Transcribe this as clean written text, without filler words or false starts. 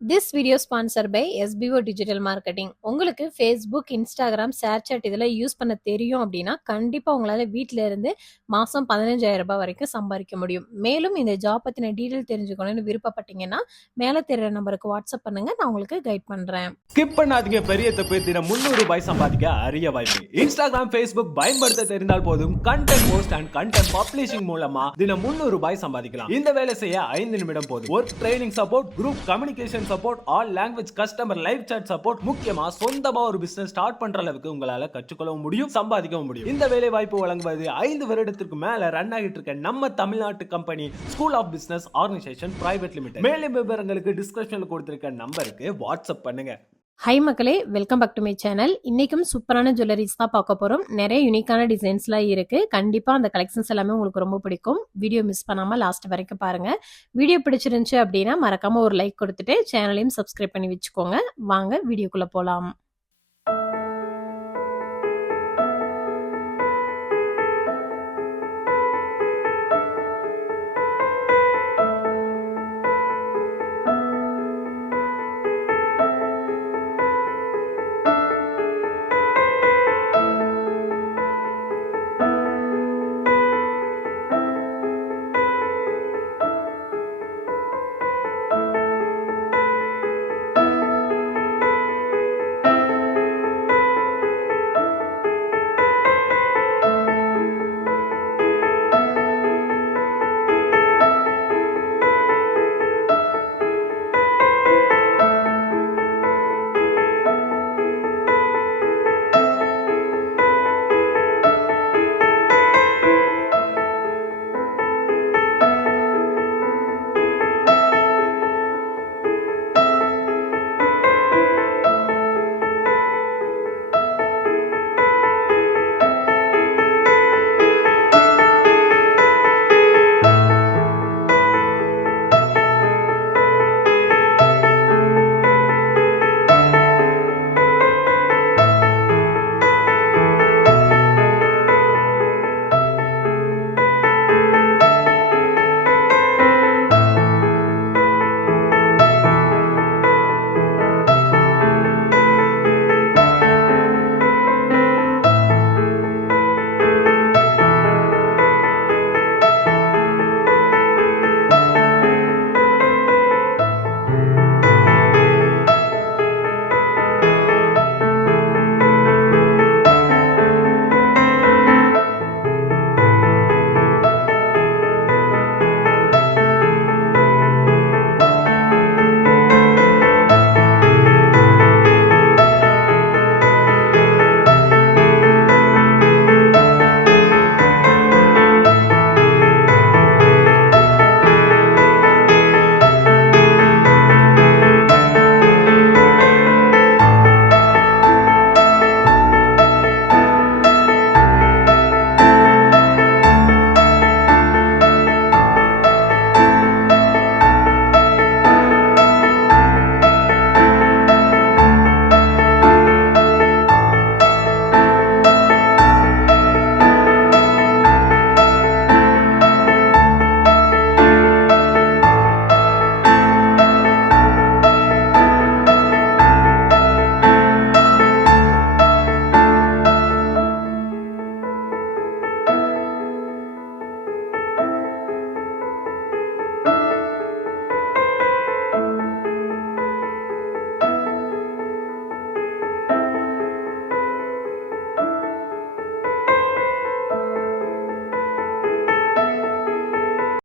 This video sponsored by SBO Digital Marketing. உங்களுக்கு Facebook, Instagram, Snapchat இதெல்லாம் use பண்ண தெரியும் அப்படின்னா கண்டிப்பா உங்களால வீட்ல இருந்து மாசம் 15,000 ரூபாய் வரைக்கும் சம்பாதிக்க முடியும். மேலும் இந்த ஜாப் பத்தின டீடைல் தெரிஞ்சுக்கணும்னு விருப்பப்பட்டீங்கன்னா மேல தெரியற நம்பருக்கு வாட்ஸ்அப் பண்ணுங்க, நான் உங்களுக்கு கைட் பண்றேன். ஸ்கிப் பண்ணாதீங்க, பெரிய தப்பு. தினம் 300 ரூபாய் சம்பாதிக்க அரிய வாய்ப்பு. இன்ஸ்டாகிராம், Facebook பயன்படுத்த தெரிந்தால் போதும் content post and content publishing மூலமா தினம் 300 ரூபாய் சம்பாதிக்கலாம். இந்த வேலை செய்ய 5 நிமிடம் போதும். Work training support, group communication support, all language customer live chat support, முக்கியமா சொந்தமா ஒரு பிசினஸ் ஸ்டார்ட் பண்ற அளவுக்கு உங்களால கற்றுக்கொள்ளவும் முடியும், சம்பாதிக்கவும் முடியும். இந்த வேலை வாய்ப்பு வழங்குவது 5 வருடத்திற்கு மேல ரன் ஆகிட்டு இருக்க நம்ம தமிழ்நாட்டு company school of business organization private limited. மேலும் விவரங்களுக்கு டிஸ்கிரிப்ஷன்ல கொடுத்திருக்க நம்பருக்கு வாட்ஸ்அப் பண்ணுங்க. ஹை மக்களே, welcome back to my channel. இன்னைக்கும் சூப்பரான ஜுவல்லரிஸ் தான் பார்க்க போறோம். நிறைய யூனிக்கான டிசைன்ஸ்லாம் இருக்கு. கண்டிப்பா அந்த கலெக்ஷன்ஸ் எல்லாமே உங்களுக்கு ரொம்ப பிடிக்கும். வீடியோ மிஸ் பண்ணாம லாஸ்ட் வரைக்கும் பாருங்க. வீடியோ பிடிச்சிருந்துச்சு அப்படின்னா மறக்காம ஒரு லைக் கொடுத்துட்டு சேனலையும் சப்ஸ்கிரைப் பண்ணி வச்சுக்கோங்க. வாங்க வீடியோக்குள்ள போலாம்.